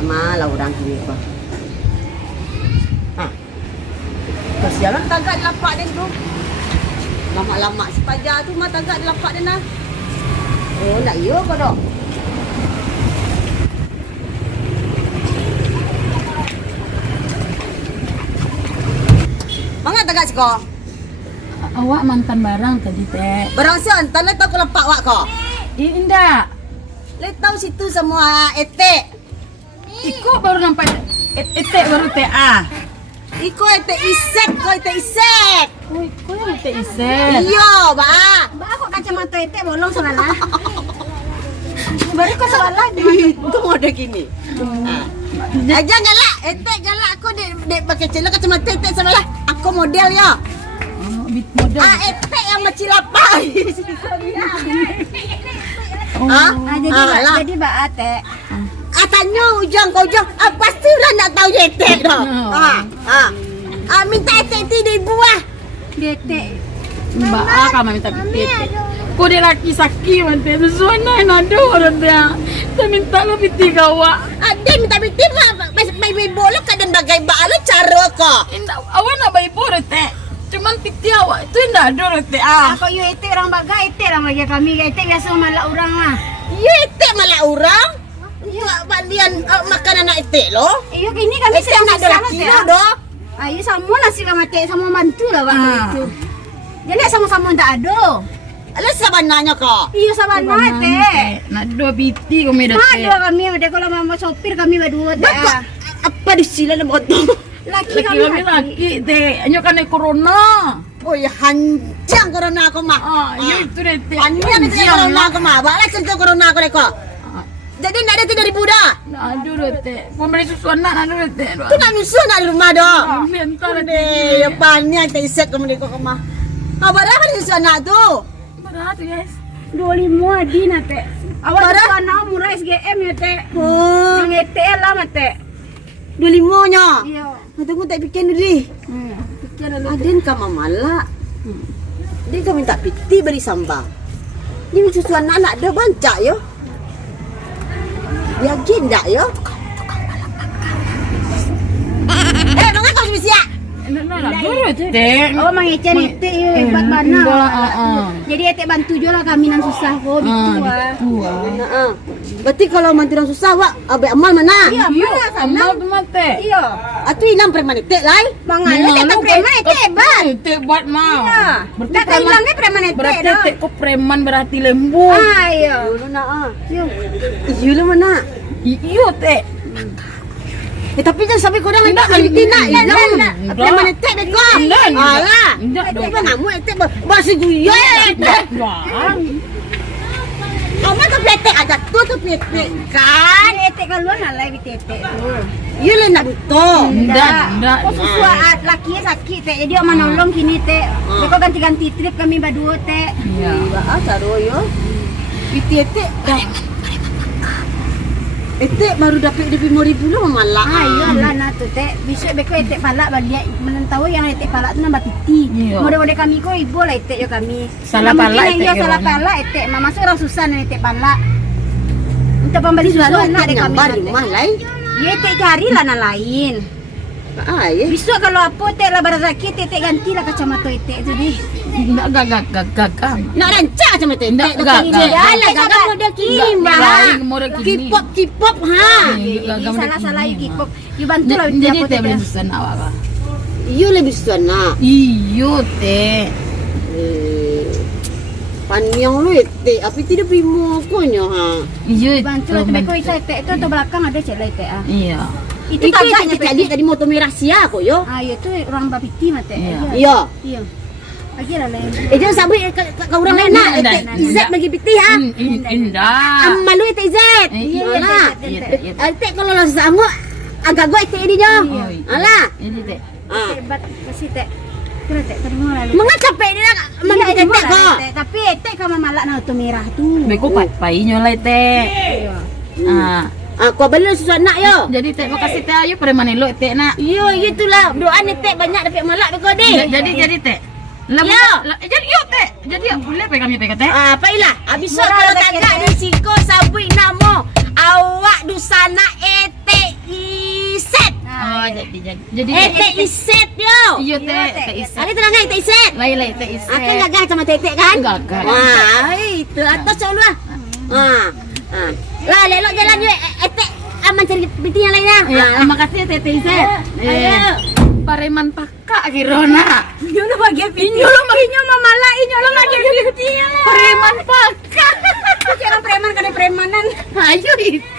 Sama lah orang kini apa. Kesialan tagak lapak dia tu. Lama-lama si Pajar tu mah tagak lapak dia nah. Oh, nak iya kau dok. Mana tagak si kau? Awak mantan barang tadi teh. Barang sian, tanah tahu kau lapak awak kau. Indah. Let tahu situ semua etek. Iko baru nampak etek baru teh ah. Iko etek isek, kau etek isek. Kau yang etek isen. Iya, ba. Ba aku kacamata etek bolong salah. Baru kau salah Itu ada gini. Aja galak, etek galak aku dek pakai celana kacamata etek sama lah. Aku model ya. Model. Etek yang macam lapai. Jadi ba ate. Tanya ujang kau ujang. Pastilah nak tahu je etek dah. Minta etek di buah. Etek. Mbak A kama minta etek. Kau dia laki sakit mante. Suana nado orang dia. Saya minta lo piti kawa. Dia minta piti mah. Bayi bolok kadang bagai bala cara kau. Awak nak bayi boleh etek. Cuman piti awak itu indah ada etek ah. Aku yo etek orang bagai etek lah bagi kami. Etek biasa malak orang lah. Ya etek malah orang. Ya balian makan anak etek lo. Iyo kini kami Etek nak ada laki lo doh. Ayo sama lah si kami etek sama mantu lah waktu itu. Jadi sama-sama tak ada. Alah siapa nanya kau? Iyo sama etek. Nak dua piti kami dah etek. Ada kami ada kalau mama sopir kami berdua teh. Apa di sila nak botol? Laki Kami laki teh. Hanya kena corona. Oh ya hancang corona aku mah. Ya itu deh teh. Hancang itu corona aku mah. Balas sentuh corona aku leko. Jadi nak ada 3.000 dah. Aduh teh. Pembeli susu anak aduh teh. Tu nak nusu nak di rumah dah. Mental Deh, ya banyak tak iset kamu di kau mah. Berapa di susu anak tu? Berat guys. 25 adi na teh. Awak tu anak murah SGM ya teh. Oh, Yang etek lah mate. 25 nya. Iya. Tunggu tak fikir dulu. Pikir Aden kamu malak. Dia kau minta piti beri sambal. Ni susu anak ada bancak yo. Yakin tak yo? Mengapa kau siap? Teh. Oh mangecen etek ya hebat mana. Jadi etek bantu je lah kami nan susah kok gitu ah. Berarti kalau mantiran susah wak abe amal mana? Iya, mana Amal tu mate. Iya. Atu hilang preman etek lai. Mangan etek preman etek hebat. Etek buat mau. Iya. Tak hilang ke preman etek Berarti dah. etek kau preman berarti lembu. Iya. Dulu nak ah. Yo. Iya mana? Iyo teh. Tapi jangan sampai korang nak anti nak hilang. Preman etek dek kau. Alah. Etek apa ngamu etek basi guyon. Kamu tu etek aja tu etek kan? Etek kalau nak lagi etek tu. Iya lah nak betul. Enggak. Oh susu laki sakit teh. Jadi oma nolong kini teh. Beko ganti-ganti trip kami berdua teh. Iya. Caro yo. Etek. Etek baru dapat lebih 5,000 lah malah. Iyalah nah tu teh. Besok beko etek palak balik menentau yang etek palak tu nambah titi. Iya. Mode-mode kami ko ibu lah etek yo kami. Salah palak etek Iya yo, salah Wan. palak etek. Mama orang susah nih etek palak. Untuk pembeli susu anak dek kami. Nyambar rumah lain. Ya etek carilah na lain. Ya. Besok kalau apa etek lah berzaki etek gantilah kacamata etek tu deh. Enggak gagak. Nak rancak macam tu. Enggak. Alah gagak model kirim bah. K-pop ha. Salah-salah K-pop. You bantu lah Jadi apa teh teh. beli susu awak. Iya lebih suana. Iyo teh. Panjang lu etek. Tapi tidak primo konya ha. Iyo. Bantu lah beko isa etek tu belakang ada cek lah etek ah. Iya. Itu Itu tagaknya tak tadi tadi motor merah sia kok yo. Iya tu orang bapiti mate. Iya. Iya. Lagi lah lain. Jangan sabar kau orang lain nak etek Izzat bagi piti ha. Indah. Malu etek Izzat. Iya, Alah. iya. Etek kalau lo sama agak gue etek dia nyo. Alah. Ini teh. Hebat kasih teh. Kira teh terima lah. Mengapa capek dia nak mandi etek kok? Tapi etek kama malak na tu merah tu. Beko pai nyolai teh. Kau beli susu anak yo. Jadi teh makasih teh ayo pada mana lo teh nak. Yo itulah doa etek banyak dapat malak beko deh. Jadi teh. Jadi yuk teh. Jadi boleh pegang teh teh. Pailah. Habis kalau tagak di siko sabui namo awak dusana etek Jadi Teh iset yo. iya teh iset. Ari terang teh iset. Lain teh iset. Akan gagah sama tete kan? Gagah. Wah, itu atas soalnya lah. Lah, lelok jalan yuk. Teh aman cari bintinya lainnya. Ya, makasih teh iset. Pareman pakak kirona. Nyolo bagi video. Nyolo mamala nyolo lagi bintinya. Pareman pakak. Cara preman kada premanan. Ayo itu.